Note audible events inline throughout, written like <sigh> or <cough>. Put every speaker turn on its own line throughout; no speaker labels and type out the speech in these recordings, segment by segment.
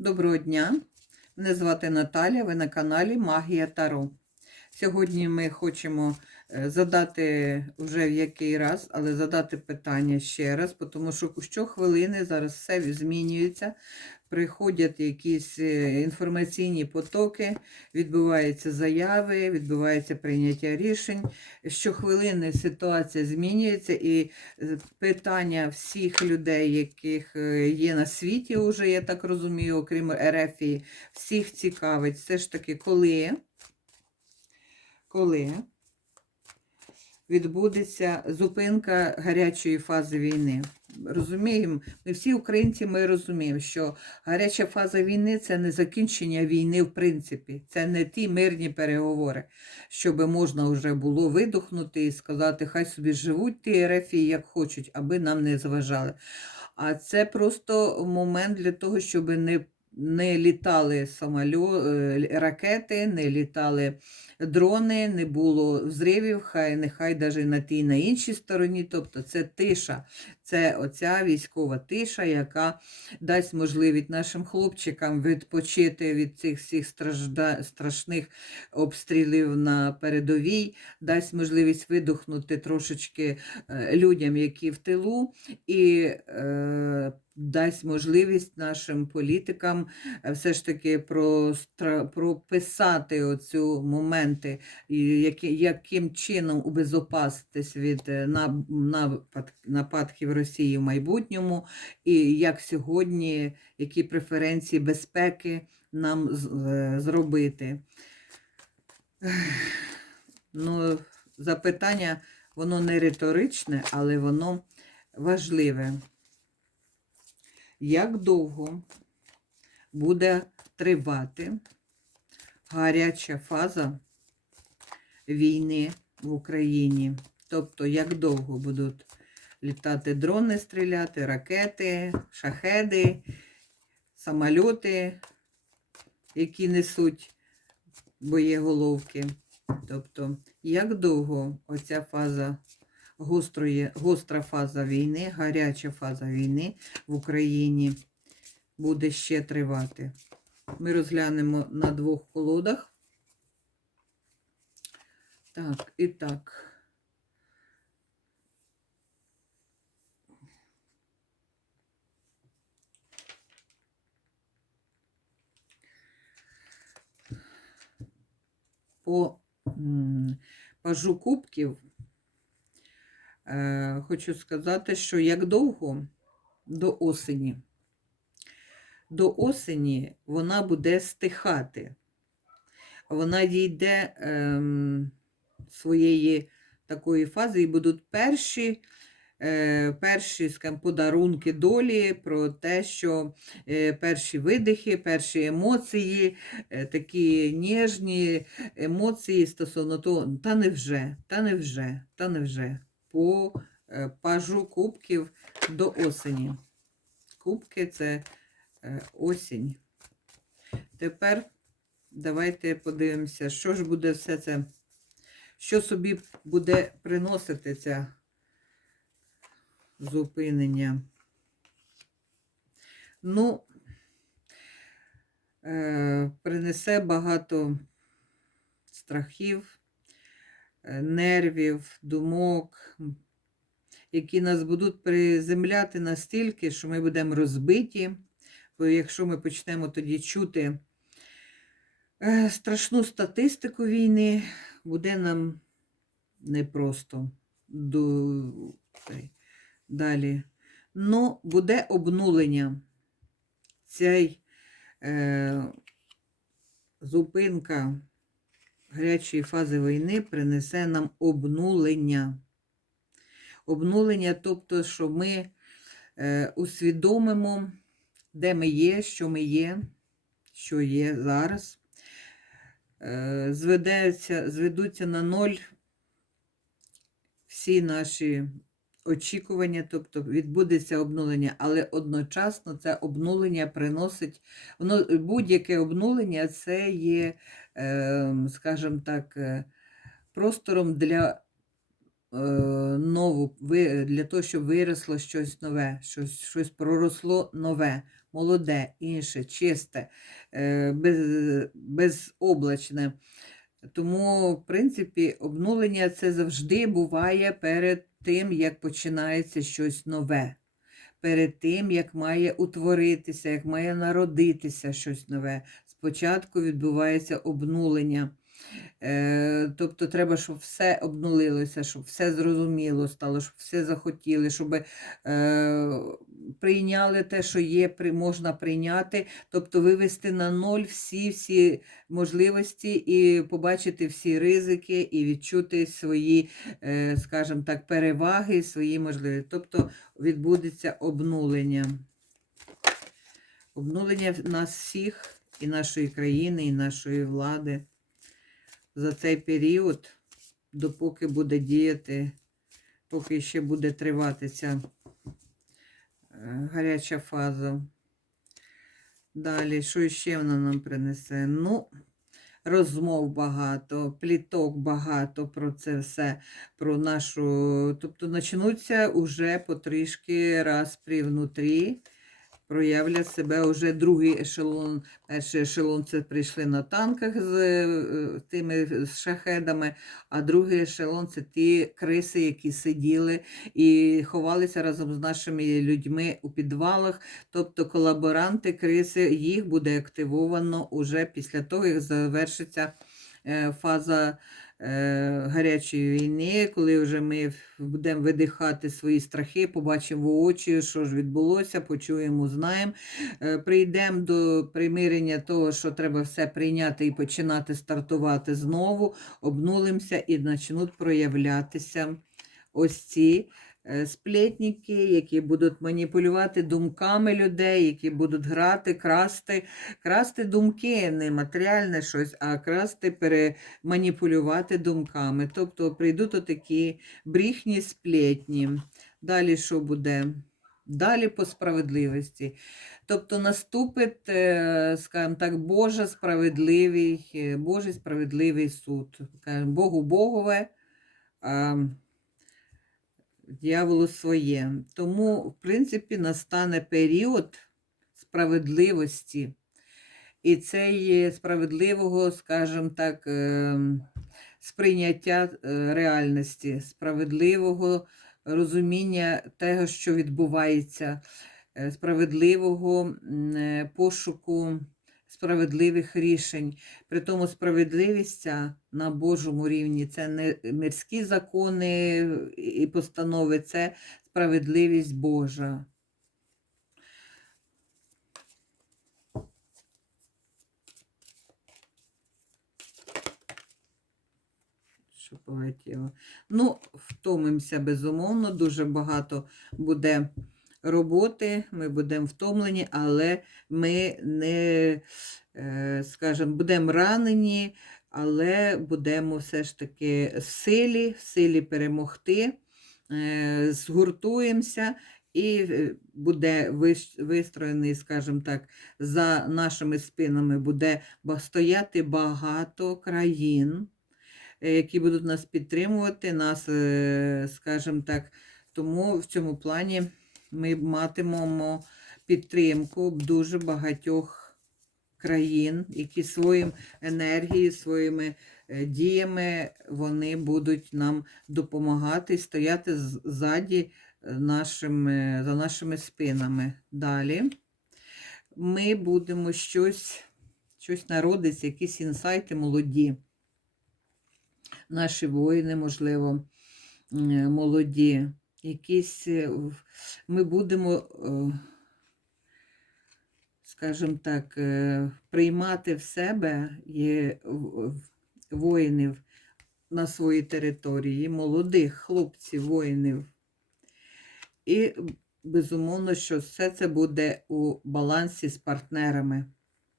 Доброго дня! Мене звати Наталя, ви на каналі Магія Таро. Сьогодні ми хочемо е, задати вже в який раз, але задати питання ще раз, тому що щохвилини зараз все змінюється, приходять якісь е, інформаційні потоки, відбуваються заяви, відбувається прийняття рішень. Щохвилини ситуація змінюється, і е, питання всіх людей, яких е, є на світі, вже, я так розумію, окрім Ерефії, всіх цікавить все ж таки, коли, коли відбудеться зупинка гарячої фази війни. Розуміємо, ми всі українці ми розуміємо, що гаряча фаза війни це не закінчення війни, в принципі, це не ті мирні переговори, щоб можна вже було видохнути і сказати, хай собі живуть ті рефії, як хочуть, аби нам не заважали. А це просто момент для того, щоб не не літали самольо... е, ракети, не літали дрони, не було взривів, хай нехай навіть на тій на іншій стороні. Тобто це тиша, це оця військова тиша, яка дасть можливість нашим хлопчикам відпочити від цих всіх стражда... страшних обстрілів на передовій, дасть можливість видохнути трошечки е, людям, які в тилу, і е, дасть можливість нашим політикам е, все ж таки простра- прописати оцю моменти, яким чином убезопаситись від е, нап- напад, нападків Росії в майбутньому, і як сьогодні, які преференції безпеки нам е, зробити. Ну, запитання, воно не риторичне, але воно важливе. Як довго буде тривати гаряча фаза війни в Україні? Тобто, як довго будуть літати дрони, стріляти, ракети, шахеди, самольоти, які несуть боєголовки? Тобто, як довго оця фаза гострої, гостра фаза війни, гаряча фаза війни в Україні буде ще тривати. Ми розглянемо на двох колодах. Так, і так. По пажу кубків Е, хочу сказати, що як довго до осені. До осені вона буде стихати. Вона дійде ем, своєї такої фази, і будуть перші, перші скажімо, подарунки долі про те, що е, перші видихи, перші емоції, е, такі ніжні емоції стосовно того, та невже, та невже, та невже по е, пажу кубків до осені. Кубки це е, осінь. Тепер давайте подивимося, що ж буде все це, що собі буде приносити це зупинення. Ну, е, принесе багато страхів, е, нервів, думок, які нас будуть приземляти настільки, що ми будемо розбиті. Бо якщо ми почнемо тоді чути е, страшну статистику війни, буде нам непросто до... далі. Ну, буде обнулення. Цей е, зупинка гарячої фази війни принесе нам обнулення. Обнулення, тобто, що ми е, усвідомимо, де ми є, що ми є, що є зараз. Е, зведеться, зведуться на ноль всі наші очікування, тобто відбудеться обнулення, але одночасно це обнулення приносить, воно будь-яке обнулення це є, е, скажімо так, е, простором для е, нову, для того, щоб виросло щось нове, щось, щось проросло нове, молоде, інше, чисте, е, без, безоблачне. Тому, в принципі, обнулення це завжди буває перед тим, як починається щось нове. Перед тим, як має утворитися, як має народитися щось нове. Спочатку відбувається обнулення. Е, тобто треба, щоб все обнулилося, щоб все зрозуміло стало, щоб все захотіли, щоб е, прийняли те, що є, можна прийняти, тобто вивести на ноль всі, всі можливості і побачити всі ризики, і відчути свої, е, скажімо так, переваги, свої можливості. Тобто відбудеться обнулення. Обнулення нас всіх, і нашої країни, і нашої влади за цей період, допоки буде діяти, поки ще буде тривати ця е, гаряча фаза. Далі, що ще вона нам принесе? Ну, розмов багато, пліток багато про це все, про нашу. Тобто почнуться уже потрішки раз при внутрі. Проявлять себе вже другий ешелон. Перший ешелон це прийшли на танках з е, тими з шахедами, а другий ешелон це ті криси, які сиділи і ховалися разом з нашими людьми у підвалах. Тобто колаборанти, криси, їх буде активовано уже після того, як завершиться е, фаза гарячої війни, коли вже ми будемо видихати свої страхи, побачимо в очі, що ж відбулося, почуємо, знаємо. Е, Прийдемо до примирення того, що треба все прийняти і починати стартувати знову, обнулимося і почнуть проявлятися ось ці е, сплетники, які будуть маніпулювати думками людей, які будуть грати, красти, красти думки, не матеріальне щось, а красти, переманіпулювати думками. Тобто прийдуть отакі бріхні сплетні. Далі що буде? Далі по справедливості. Тобто наступить, е, скажімо так, Божа справедливий, е, Божий справедливий суд. Богу Богове, дьяволу своє. Тому, в принципі, настане період справедливості. І це є справедливого, скажімо так, ем, сприйняття е, реальності, справедливого розуміння того, що відбувається, е, справедливого е, пошуку справедливих рішень. При тому справедливість на Божому рівні це не мирські закони і постанови, це справедливість Божа. Ну, втомимося безумовно, дуже багато буде роботи, ми будемо втомлені, але ми не, е, скажімо, будемо ранені, але будемо все ж таки в силі, в силі перемогти, е, згуртуємося. І е, буде вистроєний, скажімо так, за нашими спинами буде стояти багато країн, які будуть нас підтримувати, нас, скажімо так, тому в цьому плані ми матимемо підтримку дуже багатьох країн, які своїм енергією, своїми е, діями вони будуть нам допомагати стояти ззаді е, нашим, е, за нашими спинами. Далі ми будемо щось, щось народиться, якісь інсайти молоді. Наші воїни, можливо, молоді. Якісь е, ми будемо, е, скажімо так, е, приймати в себе воїнів на своїй території, молодих хлопців, воїнів. І безумовно, що все це буде у балансі з партнерами.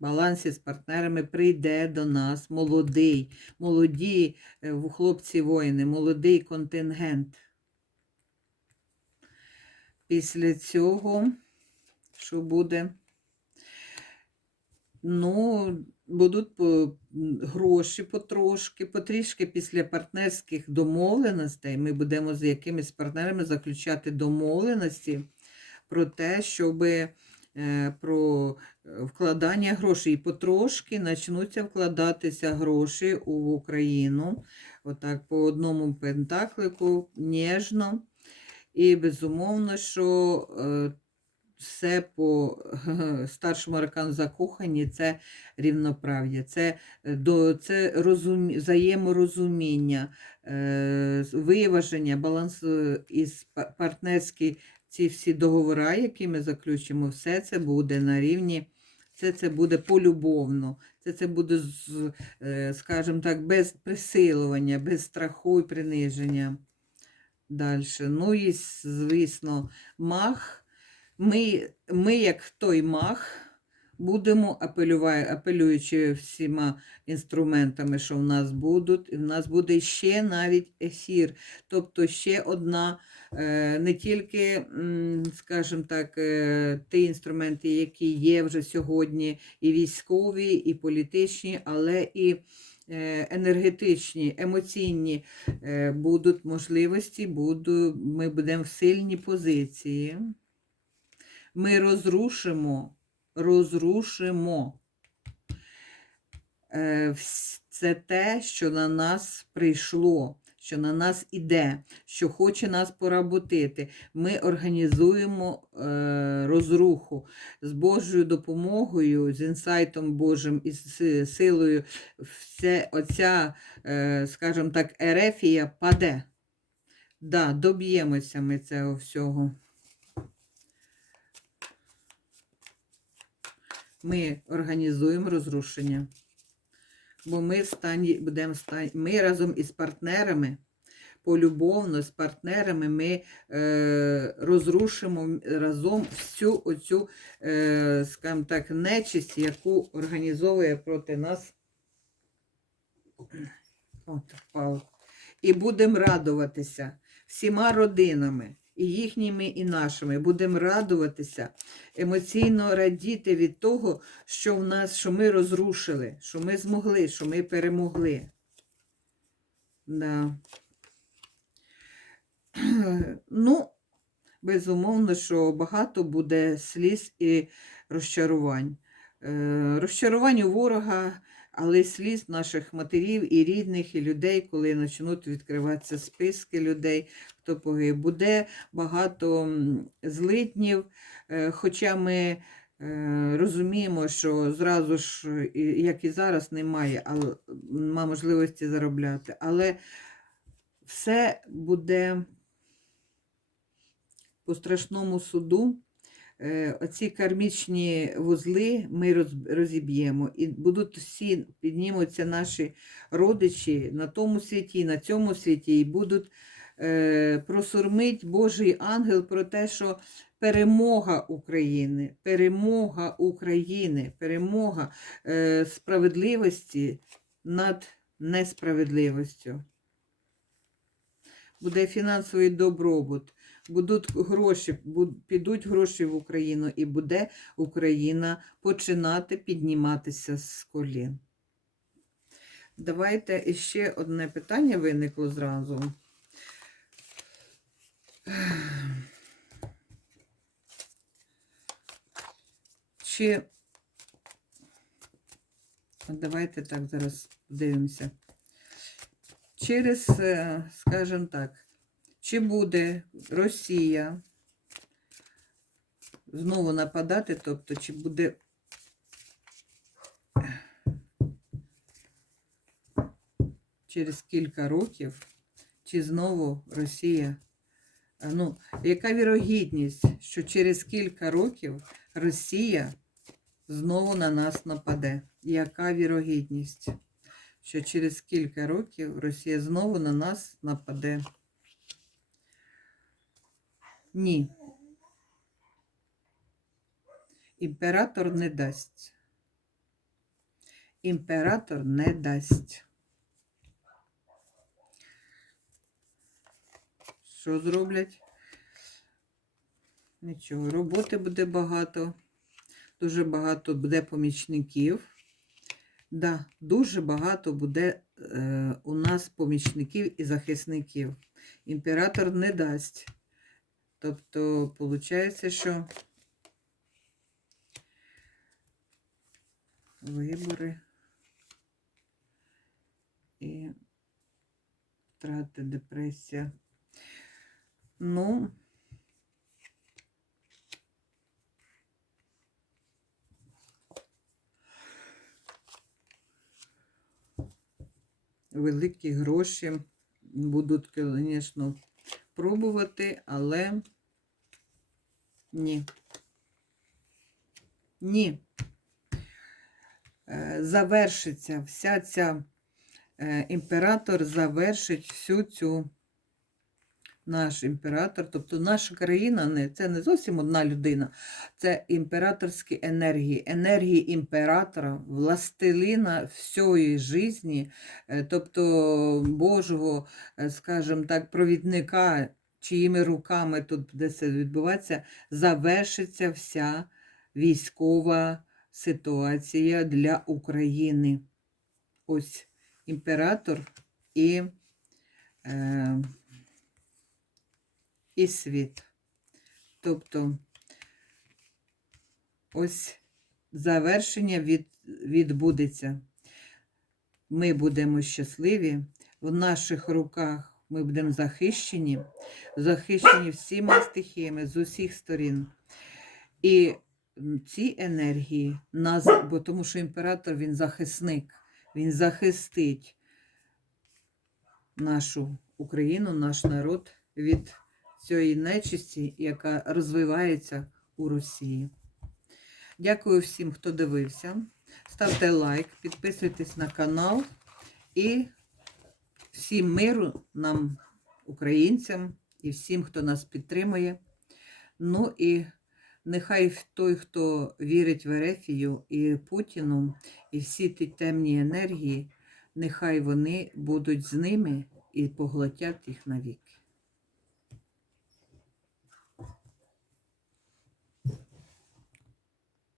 Балансі з партнерами прийде до нас молодий, молоді хлопці воїни, молодий контингент. Після цього, що буде? Ну, будуть гроші потрошки, потрішки після партнерських домовленостей. Ми будемо з якимись партнерами заключати домовленості про те, щоб про е, вкладання грошей. І потрошки почнуться вкладатися гроші у Україну. Отак, по одному пентаклику, ніжно. І безумовно, що е, все по <laughs> старшому аркану закохані це рівноправ'я, це, е, до, це розумі, взаєморозуміння, е, виваження, баланс із па- партнерські ці всі договори, які ми заключимо, все це буде на рівні. Це це буде полюбовно, це це буде, скажімо так, без присилування, без страху і приниження. Далі. Ну і, звісно, мах. Ми, ми як той мах, будемо апелюючи всіма інструментами, що в нас будуть. І в нас буде ще навіть ефір. Тобто ще одна, е, не тільки, скажімо так, е, ті інструменти, які є вже сьогодні, і військові, і політичні, але і енергетичні, емоційні е, будуть можливості, буду, ми будемо в сильній позиції. Ми розрушимо, розрушимо е, це те, що на нас прийшло, що на нас іде, що хоче нас поработити. Ми організуємо е, розруху з Божою допомогою, з інсайтом Божим і з силою. Все, оця, е, скажімо так, ерефія паде. Да, доб'ємося ми цього всього. Ми організуємо розрушення. Бо ми в стані, будемо стані, ми разом із партнерами, полюбовно з партнерами, ми е, розрушимо разом всю оцю, е, скажімо так, нечисть, яку організовує проти нас. От. І будемо радуватися всіма родинами, і їхніми, і нашими. Будемо радуватися, емоційно радіти від того, що в нас, що ми розрушили, що ми змогли, що ми перемогли. Да. <clears throat> Ну, безумовно, що багато буде сліз і розчарувань. Е, Розчарувань ворога, але сліз наших матерів і рідних, і людей, коли почнуть відкриватися списки людей, хто погиб. Буде багато м, злиднів, е, хоча ми е, розуміємо, що зразу ж, як і зараз, немає нема можливості заробляти. Але все буде по страшному суду. Е, Оці кармічні вузли ми розіб'ємо, і будуть всі піднімуться наші родичі на тому світі, на цьому світі, і будуть е, просурмить Божий ангел про те, що перемога України, перемога України, перемога е, справедливості над несправедливістю. Буде фінансовий добробут будуть гроші, підуть гроші в Україну, і буде Україна починати підніматися з колін. Давайте ще одне питання виникло зразу. Чи давайте так зараз подивимося. Через, е, скажімо так, чи буде Росія знову нападати, тобто, чи буде через кілька років, чи знову Росія? Ну, яка вірогідність, що через кілька років Росія знову на нас нападе? Яка вірогідність, що через кілька років Росія знову на нас нападе? Ні. Імператор не дасть. Імператор не дасть. Що зроблять? Нічого, роботи буде багато. дуже багато буде помічників. Да, дуже багато буде е, у нас помічників і захисників. Імператор не дасть. Тобто, виходить, що вибори і втрати, депресія. Ну, великі гроші будуть, звісно, пробувати, але ні. Ні. Е, Завершиться вся ця е, імператор завершить всю цю наш імператор, тобто наша країна не це не зовсім одна людина, це імператорські енергії, енергії імператора, властелина всієї житті, е, тобто Божого, е, скажімо так, провідника, чиїми руками тут буде все відбуватися, завершиться вся військова ситуація для України. Ось імператор і, е, і світ. Тобто ось завершення від, відбудеться. Ми будемо щасливі, в наших руках ми будемо захищені, захищені всіма стихіями з усіх сторін. І ці енергії нас, бо тому що імператор він захисник, він захистить нашу Україну, наш народ від цієї нечисті, яка розвивається у Росії. Дякую всім, хто дивився. Ставте лайк, підписуйтесь на канал і всім миру нам, українцям, і всім, хто нас підтримує. Ну і нехай той, хто вірить в Ерефію і Путіну, і всі ті темні енергії, нехай вони будуть з ними і поглотять їх навіки.